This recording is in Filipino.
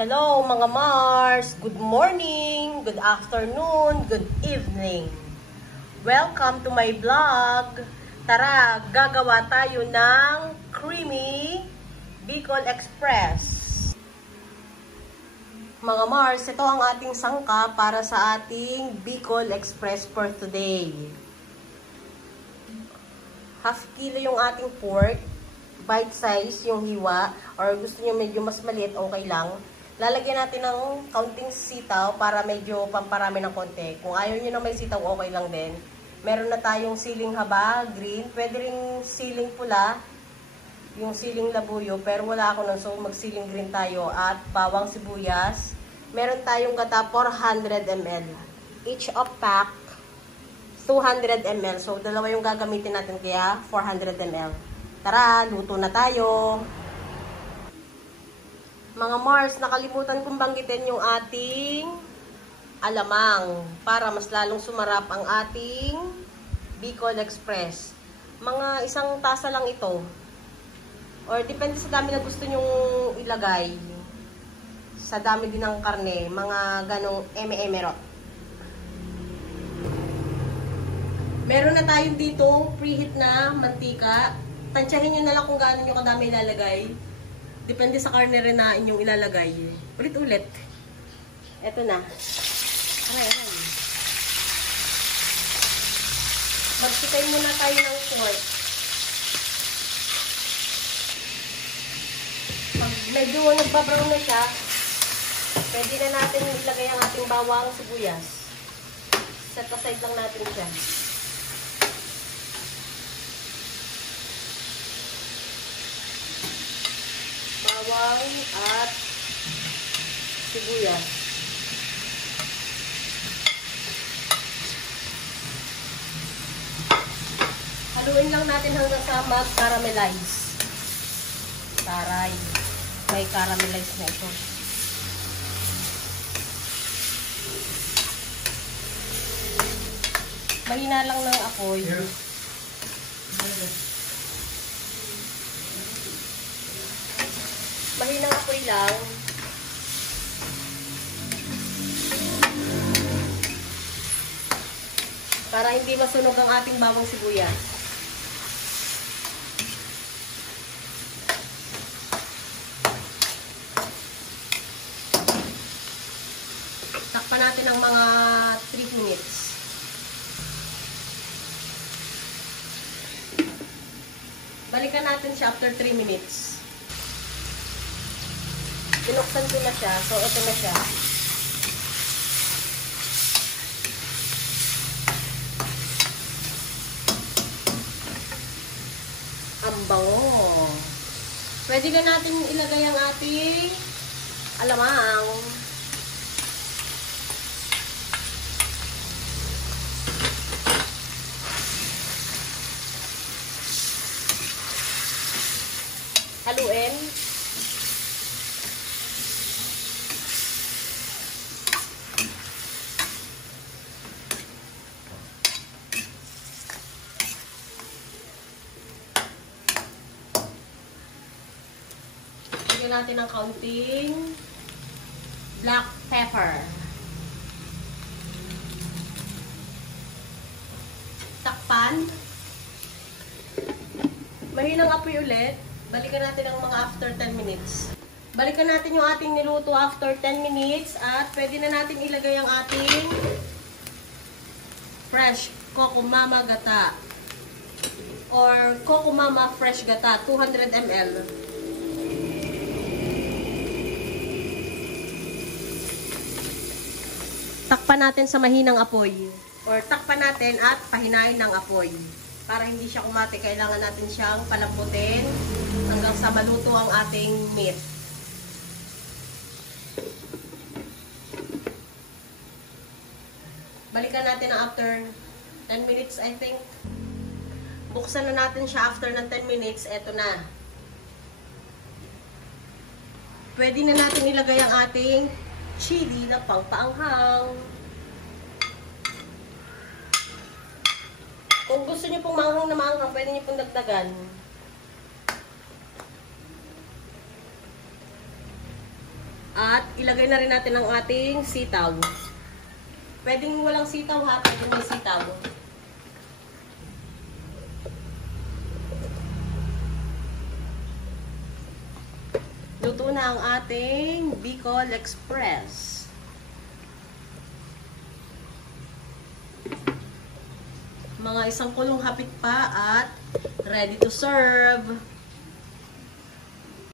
Hello mga Mars! Good morning, good afternoon, good evening. Welcome to my vlog. Tara, gagawa tayo ng creamy Bicol Express. Mga Mars, ito ang ating sangka para sa ating Bicol Express for today. Half kilo yung ating pork, bite size yung hiwa, or gusto nyo medyo mas maliit, okay lang. Lalagyan natin ng kaunting sitaw para medyo pamparami ng konti. Kung ayaw nyo na may sitaw, okay lang din. Meron na tayong siling haba, green. Pwede rin siling pula, yung siling labuyo, pero wala ako nun, so magsiling green tayo. At bawang sibuyas. Meron tayong gata 400 ml. Each of pack, 200 ml. So, dalawa yung gagamitin natin, kaya 400 ml. Tara, luto na tayo! Mga Mars, nakalimutan kong banggitin yung ating alamang para mas lalong sumarap ang ating Bicol Express. Mga isang tasa lang ito. Or depende sa dami na gusto nyong ilagay. Sa dami din ng karne, mga ganong eme-emerot. Meron na tayong dito preheat na mantika. Tansyahin nyo na lang kung gaano nyo kadami ilalagay. Depende sa karne rin na inyong ilalagay. Ulit-ulit. Eto na. Aray. Magsikay muna tayo ng pork. Pag medyo nagbabrown na siya, pwede na natin ilagay ang ating bawang sibuyas. Set aside lang natin siya. Bawang at sibuyas. Haluin lang natin hanggang sa mag-caramelize. Taray. May caramelize na ito. Mahina lang ng apoy. Mahinang apoy lang. Para hindi masunog ang ating bawang sibuyas. Takpan natin ng mga 3 minutes. Balikan natin siya after 3 minutes. Binuksan ko na siya. So, ito na siya. Ang bango. Pwede na natin ilagay ang ating alamang. Haluin. Lagyan natin ng kaunting black pepper. Takpan. Mahinang apoy ulit. Balikan natin ang mga after 10 minutes. Balikan natin yung ating niluto after 10 minutes at pwede na natin ilagay ang ating fresh Coco Mama gata or Coco Mama fresh gata 200 ml. Takpan natin sa mahinang apoy or takpan natin at pahinain ng apoy. Para hindi siya kumati, kailangan natin siyang palambutin hanggang sa maluto ang ating meat. Balikan natin after 10 minutes, I think. Buksan na natin siya after ng 10 minutes. Eto na. Pwede na natin ilagay ang ating chili na pangpaanghang. Kung gusto niyo pong manghang na manghang, pwede niyo pong dagdagan. At ilagay na rin natin ang ating sitaw. Pwedeng walang sitaw ha, pwedeng may sitaw. Luto na ang ating Bicol Express. Mga isang kulong hapit pa at ready to serve.